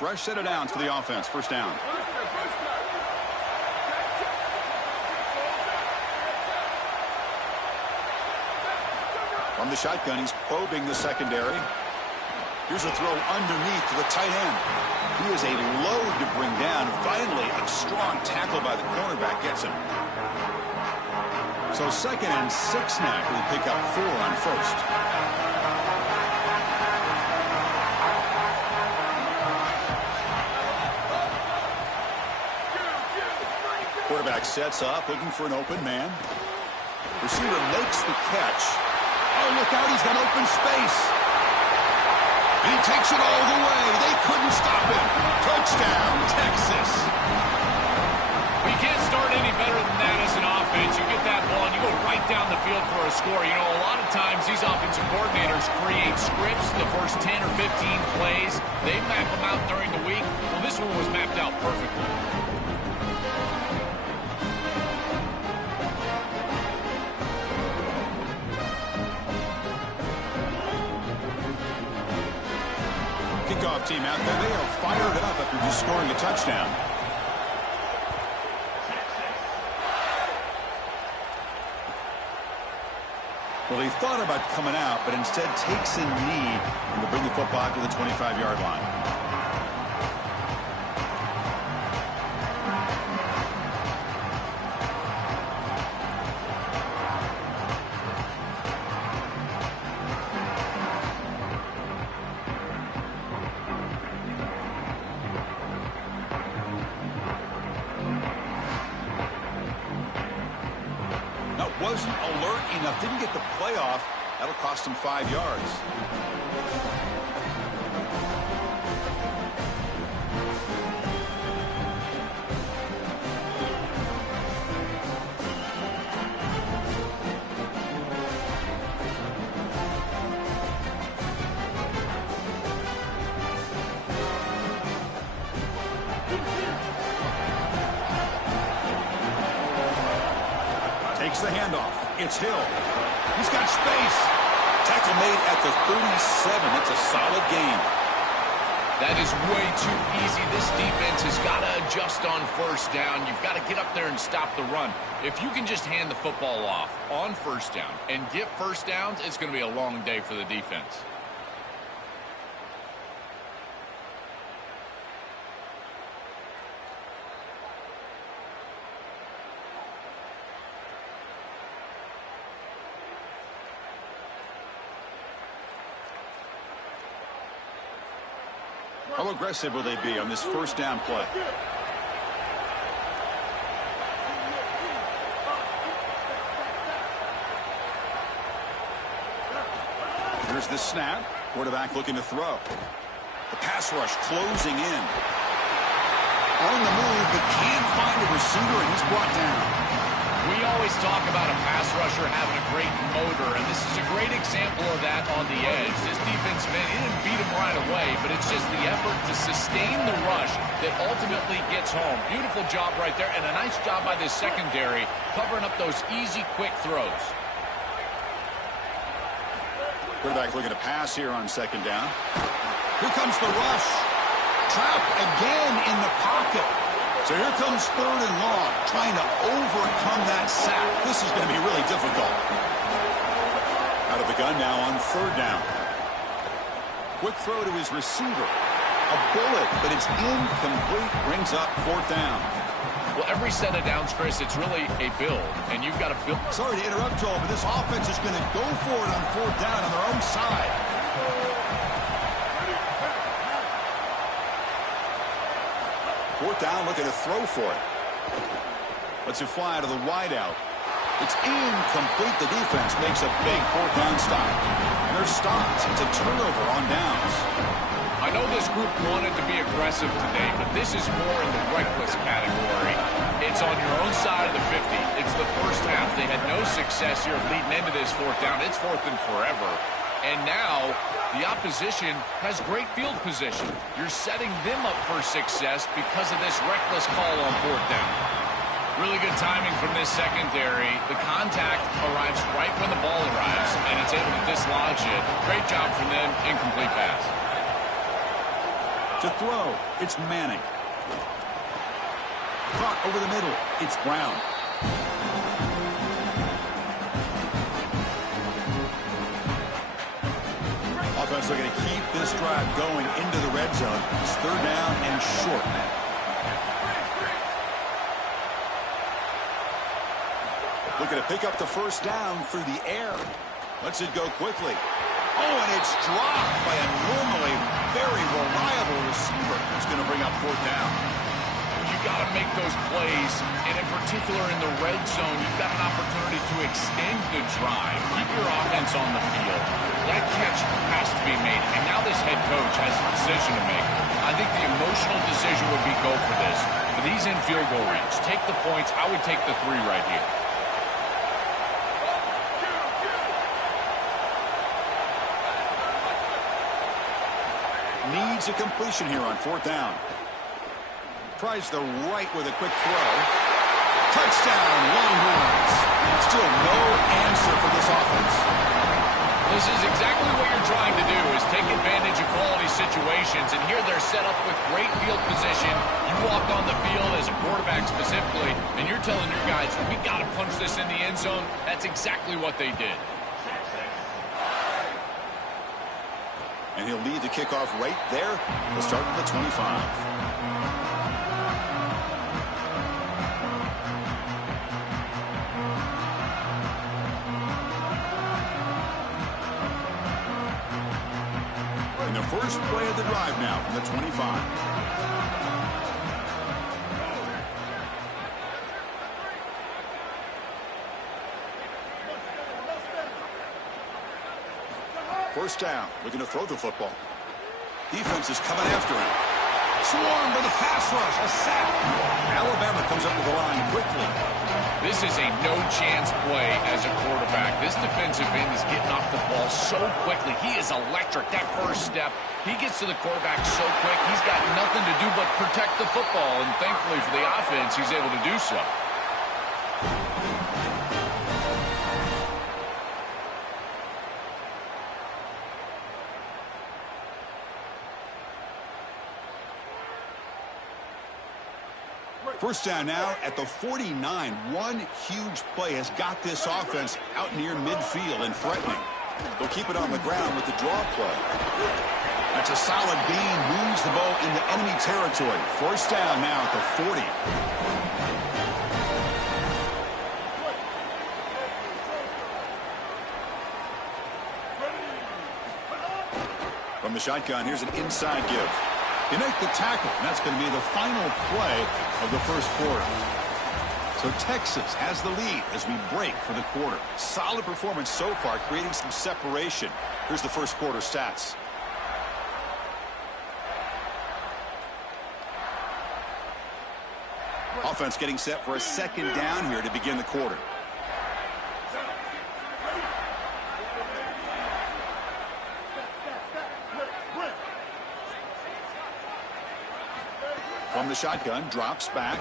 Fresh set of downs for the offense. First down. From the shotgun, he's probing the secondary. Here's a throw underneath to the tight end. He is a load to bring down. Finally, a strong tackle by the cornerback gets him. So 2nd and 6 now. We pick up 4 on first. Quarterback sets up, looking for an open man. Receiver makes the catch. Oh, look out, he's got open space. And he takes it all the way. They couldn't stop him. Touchdown, Texas. We can't start any better than that as an offense. You get that ball and you go right down the field for a score. You know, a lot of times these offensive coordinators create scripts the first 10 or 15 plays. They map them out during the week. Well, this one was mapped out perfectly. Kickoff team out there. They are fired up after just scoring a touchdown. Well, he thought about coming out, but instead takes a knee and will bring the football to the 25-yard line. Wasn't alert enough, didn't get the playoff. That'll cost him 5 yards. Takes the handoff. It's Hill. He's got space. Tackle made at the 37. That's a solid gain. That is way too easy. This defense has got to adjust on first down. You've got to get up there and stop the run. If you can just hand the football off on first down and get first downs, it's going to be a long day for the defense. How aggressive will they be on this first down play? Here's the snap. Quarterback looking to throw. The pass rush closing in. On the move, but can't find a receiver, and he's brought down. We always talk about a pass rusher having a great motor, and this is a great example of that on the edge. This defensive end, he didn't beat him right away, but it's just the effort to sustain the rush that ultimately gets home. Beautiful job right there, and a nice job by this secondary covering up those easy, quick throws. Quarterback looking to pass here on 2nd down. Here comes the rush. Trapped again in the pocket. So here comes 3rd and long, trying to overcome that sack. This is going to be really difficult. Out of the gun now on 3rd down. Quick throw to his receiver. A bullet, but it's incomplete. Brings up 4th down. Well, every set of downs, Chris, it's really a build, and you've got to build. Sorry to interrupt, Joel, but this offense is going to go for it on 4th down on their own side. Fourth down, looking to throw for it. Lets it fly to the wideout. It's incomplete. The defense makes a big 4th down stop. And they're stopped. It's a turnover on downs. I know this group wanted to be aggressive today, but this is more in the reckless category. It's on your own side of the 50. It's the first half. They had no success here leading into this 4th down. It's 4th and forever. And now the opposition has great field position. You're setting them up for success because of this reckless call on 4th down. Really good timing from this secondary. The contact arrives right when the ball arrives, and it's able to dislodge it. Great job from them. Incomplete pass. To throw, it's Manning. Caught over the middle, it's Brown. Offense looking to keep this drive going into the red zone. It's 3rd down and short. Looking to pick up the 1st down through the air. Lets it go quickly. Oh, and it's dropped by a normally very reliable receiver. It's going to bring up 4th down. You got to make those plays, and in particular in the red zone, you've got an opportunity to extend the drive. Keep your offense on the field. That catch has to be made, and now this head coach has a decision to make. I think the emotional decision would be go for this. But he's in field goal range. Take the points. I would take the 3 right here. Needs a completion here on 4th down. Tries the right with a quick throw. Touchdown, Longhorns. Still no answer for this offense. This is exactly what you're trying to do, is take advantage of quality situations. And here they're set up with great field position. You walk on the field as a quarterback specifically, and you're telling your guys, we got to punch this in the end zone. That's exactly what they did. And he'll lead the kickoff right there. He'll start at the 25. And the first play of the drive now from the 25. First down, looking to throw the football. Defense is coming after him. Swarmed by the pass rush, a sack. Alabama comes up with the line quickly. This is a no-chance play as a quarterback. This defensive end is getting off the ball so quickly. He is electric. That first step, he gets to the quarterback so quick. He's got nothing to do but protect the football, and thankfully for the offense, he's able to do so. First down now at the 49. One huge play has got this offense out near midfield and threatening. They'll keep it on the ground with the draw play. That's a solid gain. Moves the ball into enemy territory. First down now at the 40. From the shotgun, here's an inside give. They make the tackle, and that's going to be the final play of the first quarter. So Texas has the lead as we break for the quarter. Solid performance so far, creating some separation. Here's the first quarter stats. Offense getting set for a 2nd down here to begin the quarter. From the shotgun, drops back.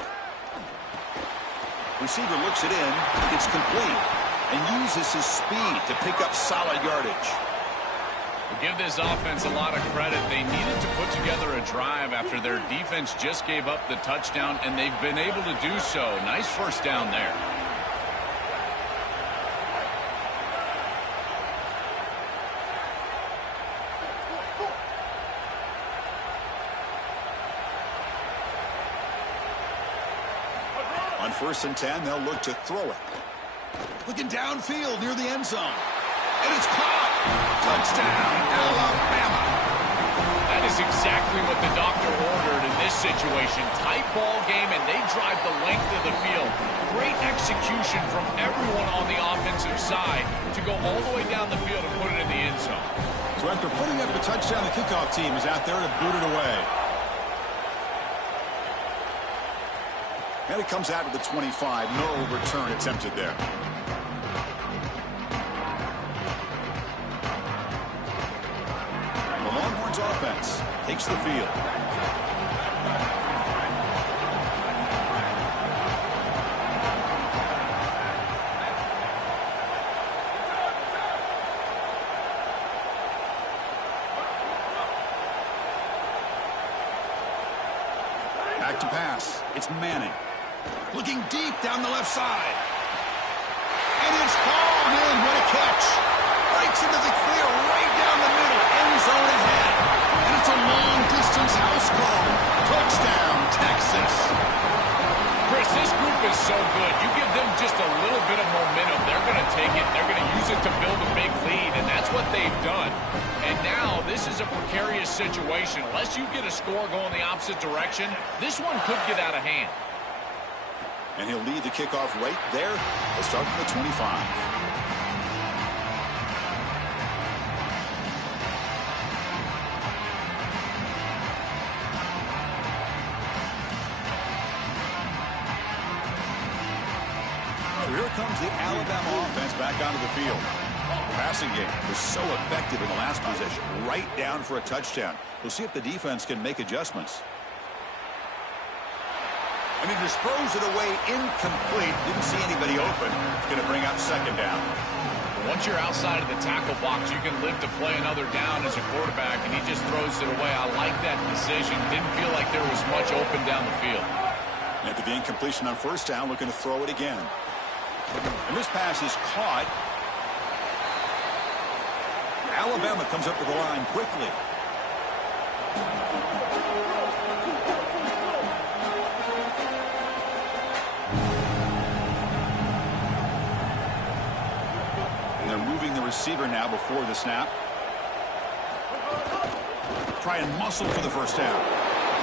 Receiver looks it in. It's complete. And uses his speed to pick up solid yardage. We'll give this offense a lot of credit. They needed to put together a drive after their defense just gave up the touchdown, and they've been able to do so. Nice first down there. On 1st and 10, they'll look to throw it. Looking downfield near the end zone. And it's caught. Touchdown, Alabama. That is exactly what the doctor ordered in this situation. Tight ball game, and they drive the length of the field. Great execution from everyone on the offensive side to go all the way down the field and put it in the end zone. So after putting up a touchdown, the kickoff team is out there to boot it away. And it comes out to the 25. No return attempted there. The Longhorns offense takes the field. back to pass. It's Manning. Looking deep down the left side. And it's hauled in. What a catch. Breaks into the clear right down the middle. End zone ahead. And it's a long-distance house call. Touchdown, Texas. Chris, this group is so good. You give them just a little bit of momentum, they're going to take it. They're going to use it to build a big lead, and that's what they've done. And now this is a precarious situation. Unless you get a score going the opposite direction, this one could get out of hand. And he'll lead the kickoff right there. They'll start from the 25. Here comes the Alabama offense back onto the field. The passing game was so effective in the last possession, right down for a touchdown. We'll see if the defense can make adjustments. And he just throws it away incomplete. Didn't see anybody open. It's going to bring up second down. Once you're outside of the tackle box, you can live to play another down as a quarterback, and he just throws it away. I like that decision. Didn't feel like there was much open down the field. After the incompletion on first down, looking to throw it again. And this pass is caught. Alabama comes up to the line quickly. And they're moving the receiver now before the snap. Try and muscle for the first down.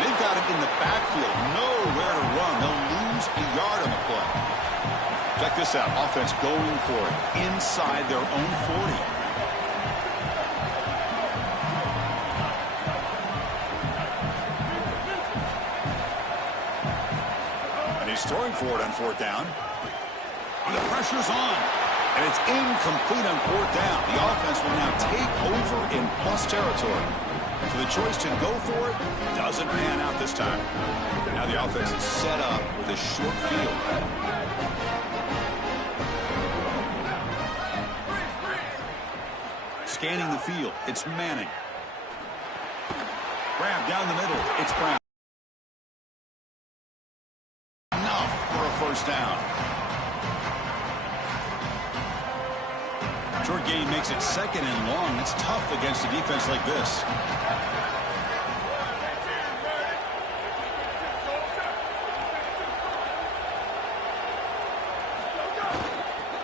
They've got it in the backfield. Nowhere to run. They'll lose a yard on the play. Check this out. Offense going for it inside their own 40. And he's throwing for it on fourth down. And the pressure's on. And it's incomplete on fourth down. The offense will now take over in plus territory. So the choice to go for it doesn't pan out this time. Now the offense is set up with a short field. Scanning the field, it's Manning. Grab down the middle, it's Brown. Enough for a first down. Short gain makes it second and long. It's tough against a defense like this.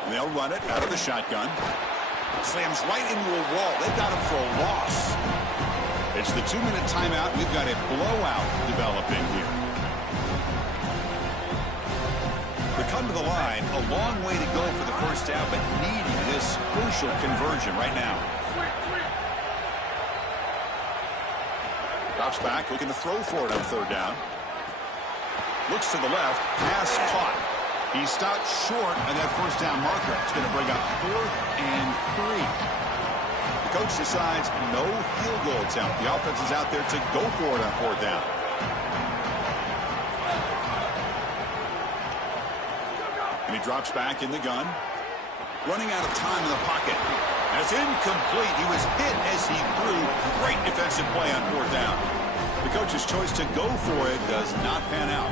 And they'll run it out of the shotgun. Slams right into a wall. They've got him for a loss. It's the 2-minute timeout. We've got a blowout developing here. They come to the line, a long way to go for the first down, but needing this crucial conversion right now. Drops back, looking to throw for it on third down. Looks to the left, pass caught. He stopped short on that first down marker. It's going to bring up 4th and 3. The coach decides no field goal attempt. The offense is out there to go for it on fourth down. And he drops back in the gun. Running out of time in the pocket. That's incomplete. He was hit as he threw. Great defensive play on fourth down. The coach's choice to go for it does not pan out.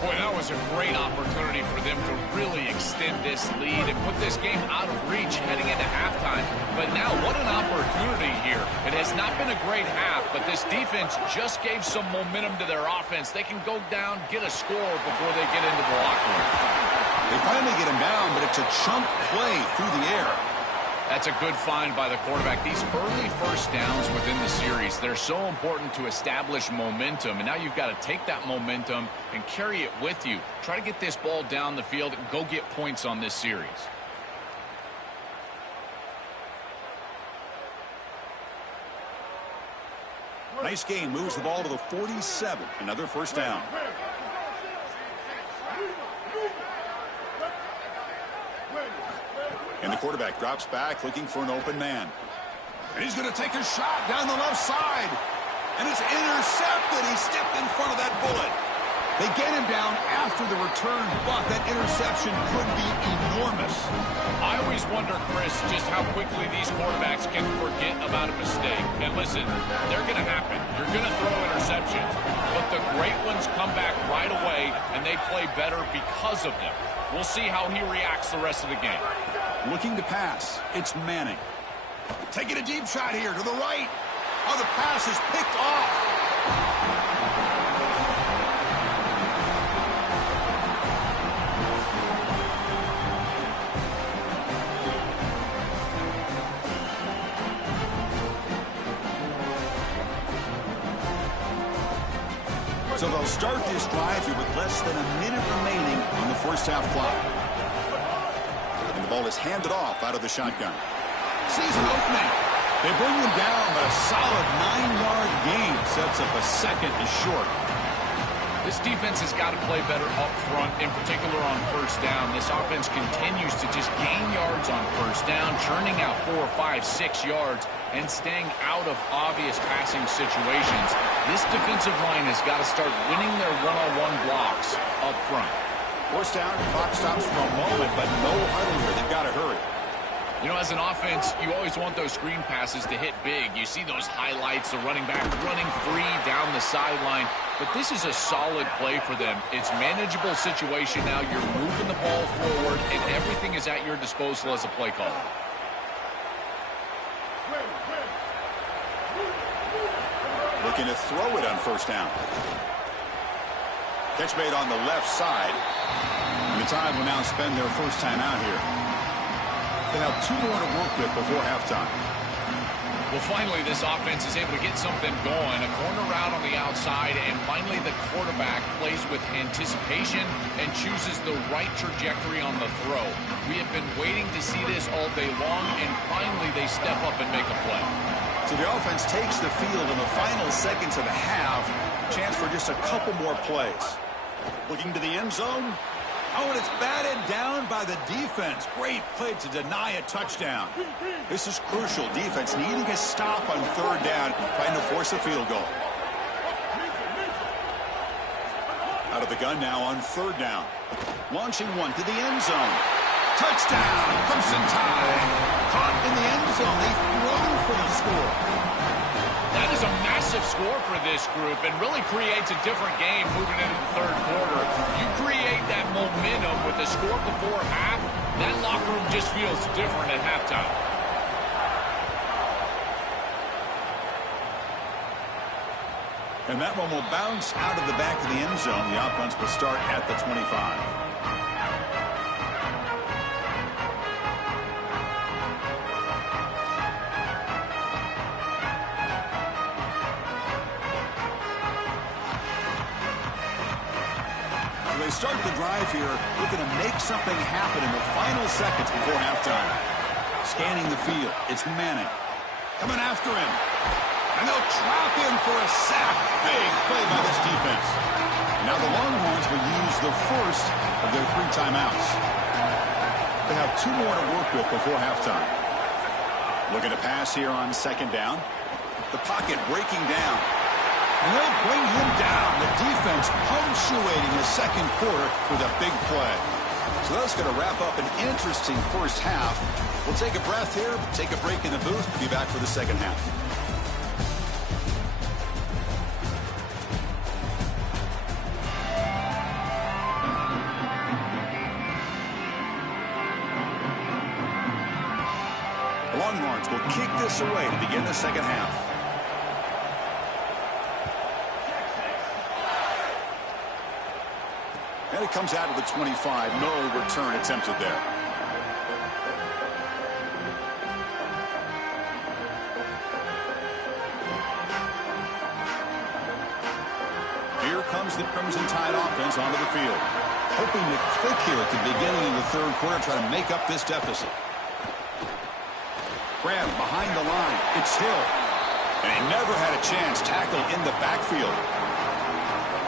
Boy, that was a great opportunity for them to really extend this lead and put this game out of reach heading into halftime. But now, what an opportunity here. It has not been a great half, but this defense just gave some momentum to their offense. They can go down, get a score before they get into the locker room. They finally get him down, but it's a chunk play through the air. That's a good find by the quarterback. These early first downs within the series, they're so important to establish momentum. And now you've got to take that momentum and carry it with you. Try to get this ball down the field and go get points on this series. Nice gain. Moves the ball to the 47. Another first down. And the quarterback drops back, looking for an open man. And he's going to take a shot down the left side. And it's intercepted. He stepped in front of that bullet. They get him down after the return, but that interception could be enormous. I always wonder, Chris, just how quickly these quarterbacks can forget about a mistake. And listen, they're going to happen. You're going to throw interceptions. But the great ones come and they play better because of them. We'll see how he reacts the rest of the game. Looking to pass. It's Manning. Taking a deep shot here to the right. Oh, the pass is picked off. So they'll start this drive here with less than a minute remaining on the first half clock. And the ball is handed off out of the shotgun. Sees an opening. They bring him down, but a solid 9-yard gain sets up a second and short. This defense has got to play better up front, in particular on first down. This offense continues to just gain yards on first down, churning out 4, 5, 6 yards, and staying out of obvious passing situations. This defensive line has got to start winning their one-on-one blocks up front. First down, clock stops for a moment, but no huddle here. They've got to hurry. You know, as an offense, you always want those screen passes to hit big. You see those highlights, the running back running free down the sideline. But this is a solid play for them. It's a manageable situation now. You're moving the ball forward, and everything is at your disposal as a play caller. Looking to throw it on first down. Catch made on the left side. And the Tide will now spend their first time out here. They have 2 more to work with before halftime. Well, finally, this offense is able to get something going. A corner route on the outside, and finally the quarterback plays with anticipation and chooses the right trajectory on the throw. We have been waiting to see this all day long, and finally they step up and make a play. So the offense takes the field in the final seconds of the half. Chance for just a couple more plays. Looking to the end zone. Oh, and it's batted down by the defense. Great play to deny a touchdown. This is crucial. Defense needing a stop on third down, trying to force a field goal. Out of the gun now on third down. Launching one to the end zone. Touchdown, Crimson Tide. Caught in the end zone. They throw for the score. That is a massive score for this group and really creates a different game moving into the third quarter. You create that momentum with the score before half, that locker room just feels different at halftime. And that one will bounce out of the back of the end zone. The offense will start at the 25. They start the drive here, looking to make something happen in the final seconds before halftime. Scanning the field, it's Manning. Coming after him. And they'll trap him for a sack. Big play by this defense. Now the Longhorns will use the first of their 3 timeouts. They have 2 more to work with before halftime. Looking to pass here on second down. The pocket breaking down. And they'll bring him down. The defense punctuating the second quarter with a big play. So that's going to wrap up an interesting first half. We'll take a breath here, take a break in the booth, be back for the second half. The Longhorns will kick this away to begin the second half. And it comes out of the 25. No return attempted there. Here comes the Crimson Tide offense onto the field. Hoping to click here at the beginning of the third quarter, try to make up this deficit. Graham behind the line. It's Hill. And he never had a chance. Tackle in the backfield.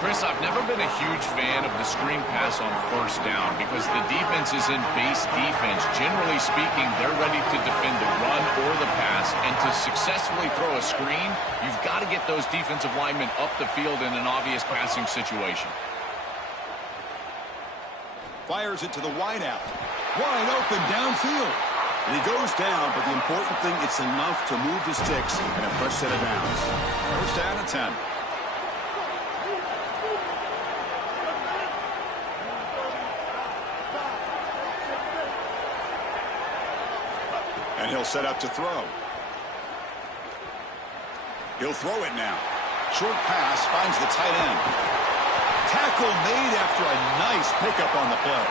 Chris, I've never been a huge fan of the screen pass on first down because the defense is in base defense. Generally speaking, they're ready to defend the run or the pass, and to successfully throw a screen, you've got to get those defensive linemen up the field in an obvious passing situation. Fires it to the wideout. Wide open downfield. And he goes down, but the important thing, it's enough to move the sticks and a fresh set of downs. First down and 10. He'll set up to throw. He'll throw it now. Short pass finds the tight end. Tackle made after a nice pickup on the play.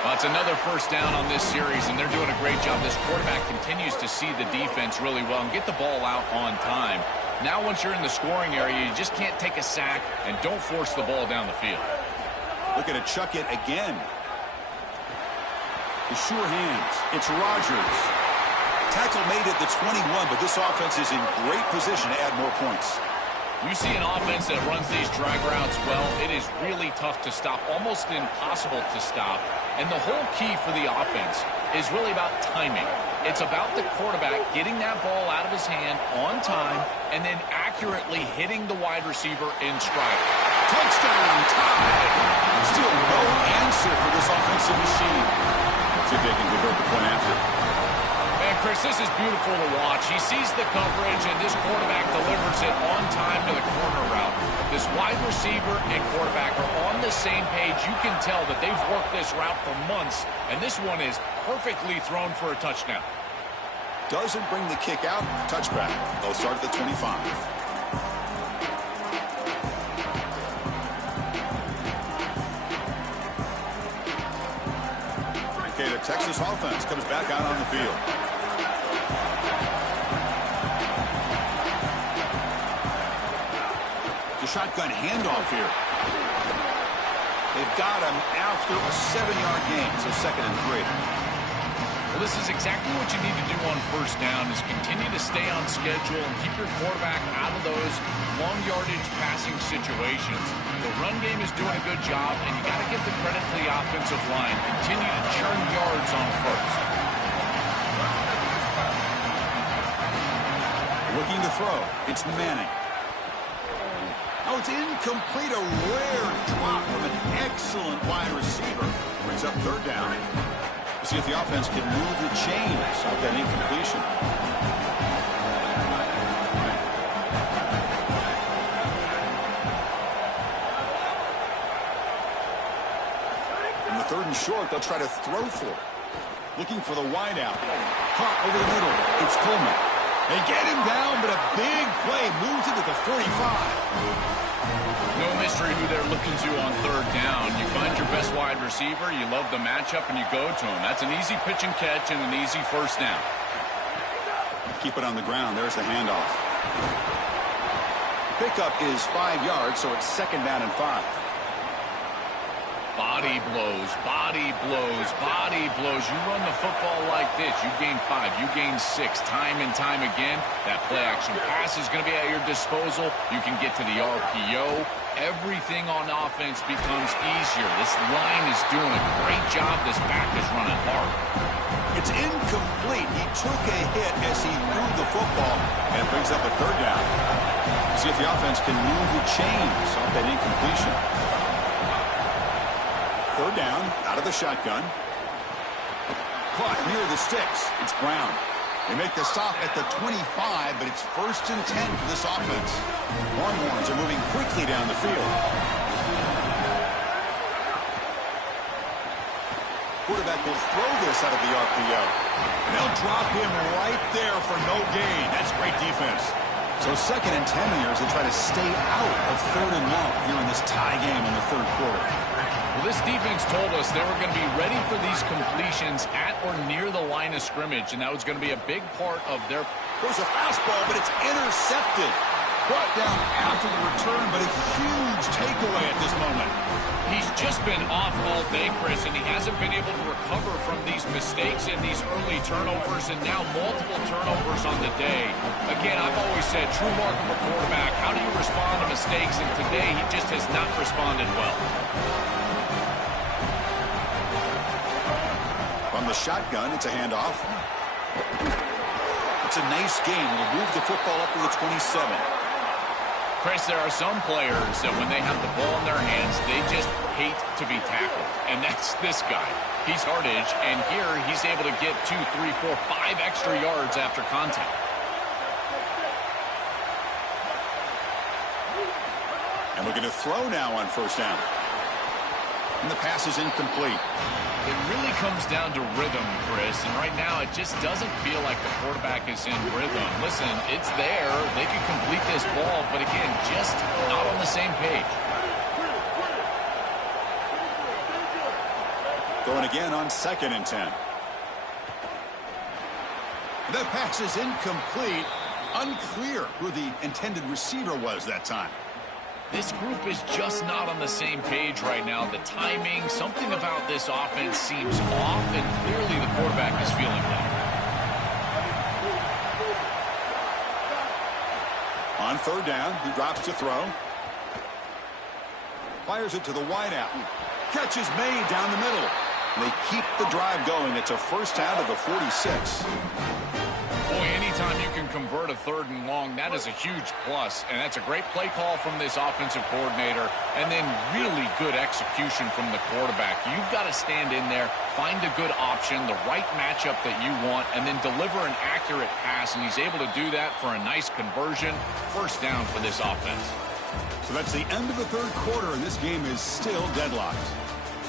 Well, it's another first down on this series, and they're doing a great job. This quarterback continues to see the defense really well and get the ball out on time. Now, once you're in the scoring area, you just can't take a sack and don't force the ball down the field. Looking to chuck it again. The sure hands. It's Rodgers. Tackle made at the 21, but this offense is in great position to add more points. You see an offense that runs these drag routes well, it is really tough to stop, almost impossible to stop. And the whole key for the offense is really about timing. It's about the quarterback getting that ball out of his hand on time and then accurately hitting the wide receiver in stride. Touchdown, tied. Still no answer for this offensive machine. Let's see if they can convert the point after. Man, Chris, this is beautiful to watch. He sees the coverage, and this quarterback delivers it on time to the corner route. This wide receiver and quarterback are on the same page. You can tell that they've worked this route for months, and this one is perfectly thrown for a touchdown. Doesn't bring the kick out. Touchback. They'll start at the 25. Okay, the Texas offense comes back out on the field. The shotgun handoff here. They've got him after a 7-yard gain, so 2nd and 3. Well, this is exactly what you need to do on first down is continue to stay on schedule and keep your quarterback out of those long yardage passing situations. The run game is doing a good job, and you got to give the credit to the offensive line. Continue to churn yards on first. Looking to throw. It's Manning. Oh, it's incomplete. A rare drop from an excellent wide receiver. Brings up 3rd down. We'll see if the offense can move the chains off that incompletion. In the 3rd and short, they'll try to throw for it. Looking for the wideout. Caught over the middle. It's Coleman. They get him down, but a big play moves it to the 45. No mystery who they're looking to on 3rd down. You find your best wide receiver, you love the matchup, and you go to him. That's an easy pitch and catch and an easy first down. Keep it on the ground. There's the handoff. Pickup is 5 yards, so it's 2nd down and 5. Body blows, body blows, body blows. You run the football like this, you gain 5, you gain 6, time and time again. That play-action pass is going to be at your disposal. You can get to the RPO. Everything on offense becomes easier. This line is doing a great job. This back is running hard. It's incomplete. He took a hit as he threw the football, and it brings up a 3rd down. See if the offense can move the chains off that incompletion. 3rd down, out of the shotgun. Caught near the sticks. It's Brown. They make the stop at the 25, but it's 1st and 10 for this offense. Longhorns are moving quickly down the field. Quarterback will throw this out of the RPO. And they'll drop him right there for no gain. That's great defense. So 2nd and 10 here as they try to stay out of 3rd and long here in this tie game in the 3rd quarter. Well, this defense told us they were going to be ready for these completions at or near the line of scrimmage, and that was going to be a big part of their... There's a fastball, but it's intercepted. Brought down after the return, but a huge takeaway at this moment. He's just been off all day, Chris, and he hasn't been able to recover from these mistakes and these early turnovers, and now multiple turnovers on the day. Again, I've always said, true mark of a quarterback, how do you respond to mistakes? And today, he just has not responded well. From the shotgun, it's a handoff. It's a nice game. It'll move the football up to the 27. Chris, there are some players that when they have the ball in their hands, they just hate to be tackled. And that's this guy. He's hardage, and here he's able to get 2, 3, 4, 5 extra yards after contact. And looking to throw now on 1st down. And the pass is incomplete. It really comes down to rhythm, Chris, and right now it just doesn't feel like the quarterback is in rhythm. Listen, it's there. They can complete this ball, but again, just not on the same page. Going again on 2nd and 10. That pass is incomplete. Unclear who the intended receiver was that time. This group is just not on the same page right now. The timing, something about this offense seems off, and clearly the quarterback is feeling that. On 3rd down, he drops to throw. Fires it to the wideout. Catch is made down the middle. They keep the drive going. It's a first down to the 46. Boy, anytime you can convert a 3rd and long, that is a huge plus. And that's a great play call from this offensive coordinator. And then really good execution from the quarterback. You've got to stand in there, find a good option, the right matchup that you want, and then deliver an accurate pass. And he's able to do that for a nice conversion. First down for this offense. So that's the end of the 3rd quarter, and this game is still deadlocked.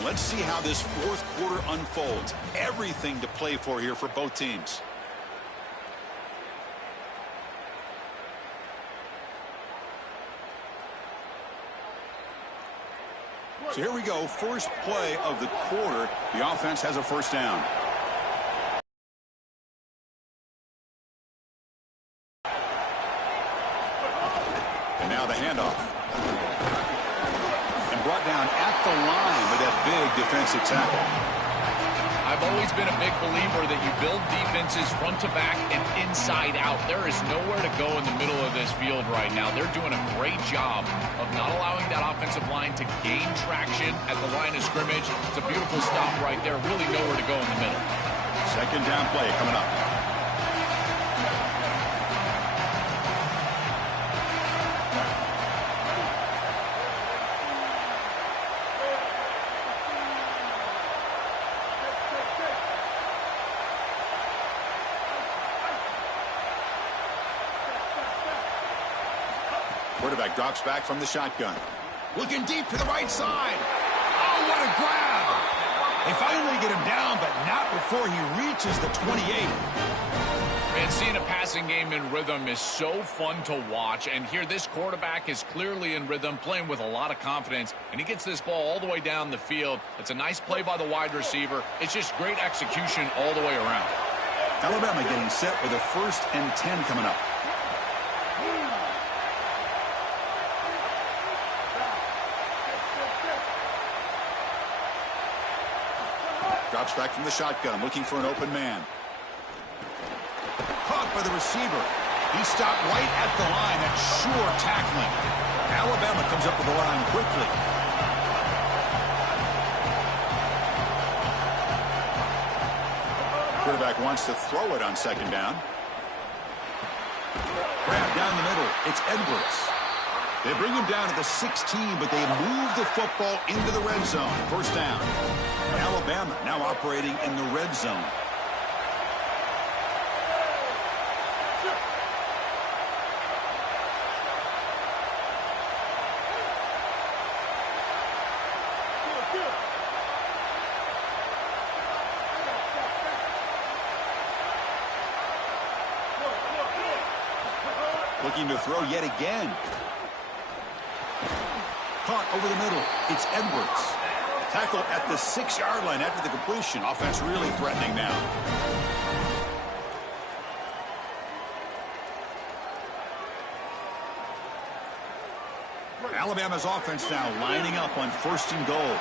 Let's see how this 4th quarter unfolds. Everything to play for here for both teams. So here we go, first play of the quarter. The offense has a first down. And now the handoff. And brought down at the line with that big defensive tackle. I've always been a big believer that you build defenses front to back and inside out. There is nowhere to go in the middle of this field right now. They're doing a great job of not allowing that offensive line to gain traction at the line of scrimmage. It's a beautiful stop right there. Really nowhere to go in the middle. 2nd down play coming up. Quarterback drops back from the shotgun. Looking deep to the right side. Oh, what a grab. They finally get him down, but not before he reaches the 28. Man, seeing a passing game in rhythm is so fun to watch. And here, this quarterback is clearly in rhythm, playing with a lot of confidence. And he gets this ball all the way down the field. It's a nice play by the wide receiver. It's just great execution all the way around. Alabama getting set with a 1st and 10 coming up. Drops back from the shotgun, looking for an open man. Caught by the receiver. He stopped right at the line. That's sure tackling. Alabama comes up with the line quickly. Quarterback wants to throw it on 2nd down. Grab down the middle. It's Edwards. They bring him down at the 16, but they move the football into the red zone. First down. Alabama now operating in the red zone. Looking to throw yet again. Caught over the middle. It's Edwards. Tackled at the 6-yard line after the completion. Offense really threatening now. Alabama's offense now lining up on 1st and goal.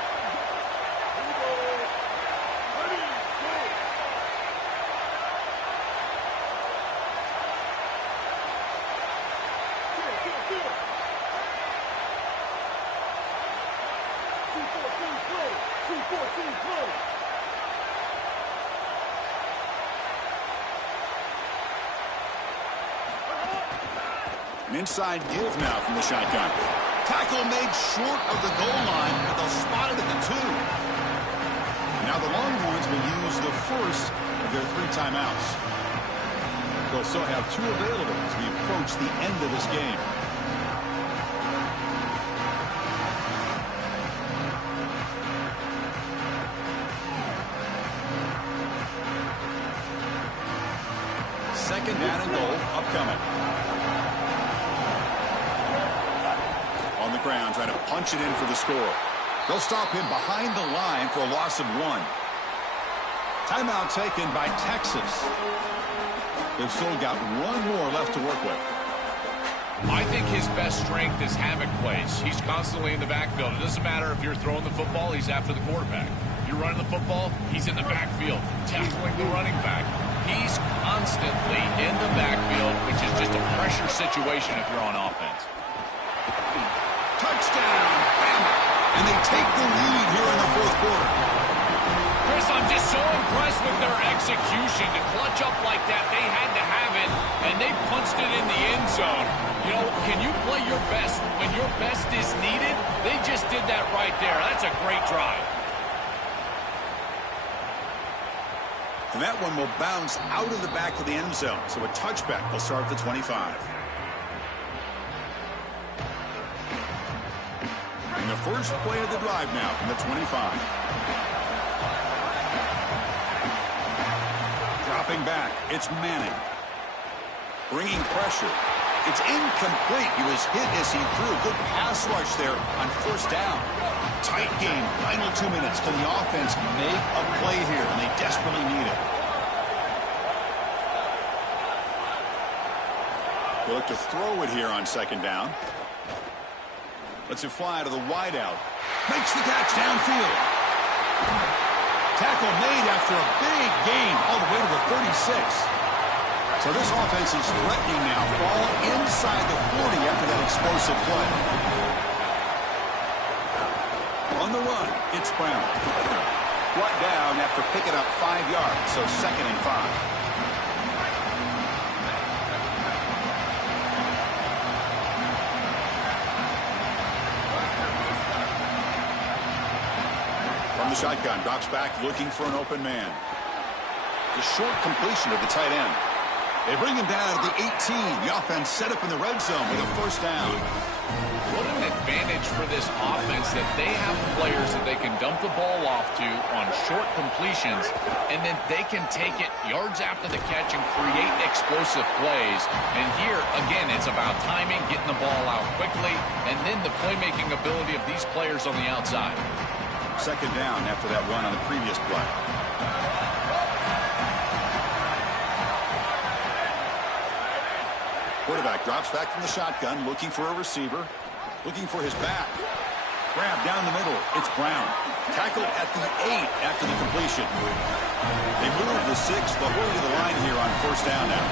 An inside give now from the shotgun. Tackle made short of the goal line, but they'll spot it at the 2. Now the Longhorns will use the first of their 3 timeouts. They'll still have 2 available as we approach the end of this game. Second down and goal upcoming. On the ground, trying to punch it in for the score. They'll stop him behind the line for a loss of 1. Timeout taken by Texas. They've still got one more left to work with. I think his best strength is hammock plays. He's constantly in the backfield. It doesn't matter if you're throwing the football, he's after the quarterback. You're running the football, he's in the backfield, tackling the running back. He's constantly in the backfield, which is just a pressure situation if you're on offense. Touchdown, Bama. And they take the lead here in the fourth quarter. Chris, I'm just so impressed with their execution. To clutch up like that, they had to have it, and they punched it in the end zone. You know, can you play your best when your best is needed? They just did that right there. That's a great drive. And that one will bounce out of the back of the end zone. So a touchback will start at the 25. And the first play of the drive now from the 25. Dropping back, it's Manning. Bringing pressure. It's incomplete. He was hit as he threw. Good pass rush there on first down. Tight game. Final 2 minutes. Can the offense make a play here? And they desperately need it. They look to throw it here on second down. Lets it fly to the wideout. Makes the catch downfield. Tackle made after a big gain all the way to the 36. So this offense is threatening now. Ball inside the 40 after that explosive play. On the run, it's Brown. Brought down after picking up 5 yards, so 2nd and 5. From the shotgun, drops back looking for an open man. The short completion of the tight end. They bring him down to the 18. The offense set up in the red zone with a first down. What an advantage for this offense that they have players that they can dump the ball off to on short completions, and then they can take it yards after the catch and create explosive plays. And here, again, it's about timing, getting the ball out quickly, and then the playmaking ability of these players on the outside. Second down after that run on the previous play. Quarterback drops back from the shotgun, looking for a receiver, looking for his back. Grab down the middle. It's Brown. Tackled at the 8 after the completion. They move the 6. They'll hurry to the line here on first down now.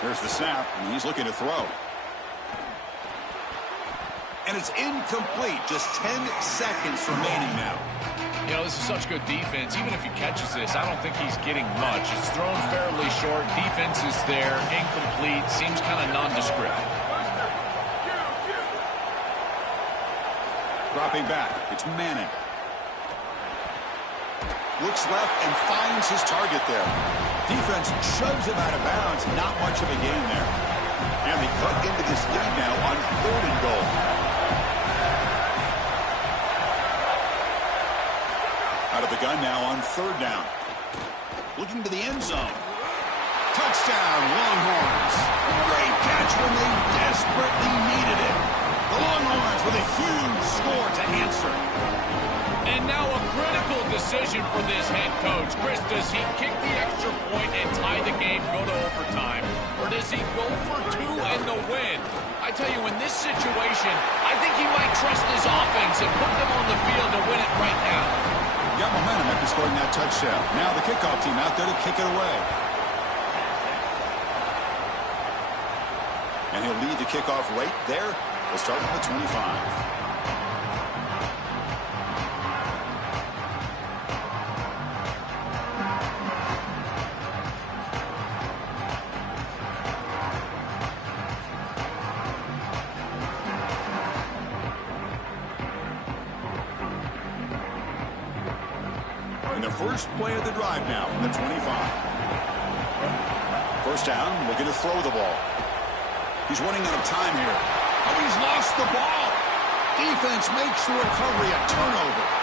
There's the snap, and he's looking to throw. And it's incomplete. Just 10 seconds remaining now. You know, this is such good defense. Even if he catches this, I don't think he's getting much. It's thrown fairly short. Defense is there. Incomplete. Seems kind of nondescript. Dropping back. It's Manning. Looks left and finds his target there. Defense shoves him out of bounds. Not much of a gain there. And they cut into this lead now on 3rd and goal. Out of the gun now on 3rd down. Looking to the end zone. Touchdown, Longhorns. Great catch when they desperately needed it. The Longhorns with a huge score to answer. And now a critical decision for this head coach. Chris, does he kick the extra point and tie the game, go to overtime? Or does he go for 2 and the win? I tell you, in this situation, I think he might trust his offense and put them on the field to win it right now. Got momentum after scoring that touchdown. Now the kickoff team out there to kick it away. And he'll lead the kickoff right there. We'll start at the 25. First play of the drive now from the 25. First down, looking to throw the ball. He's running out of time here. Oh, he's lost the ball. Defense makes the recovery, a turnover.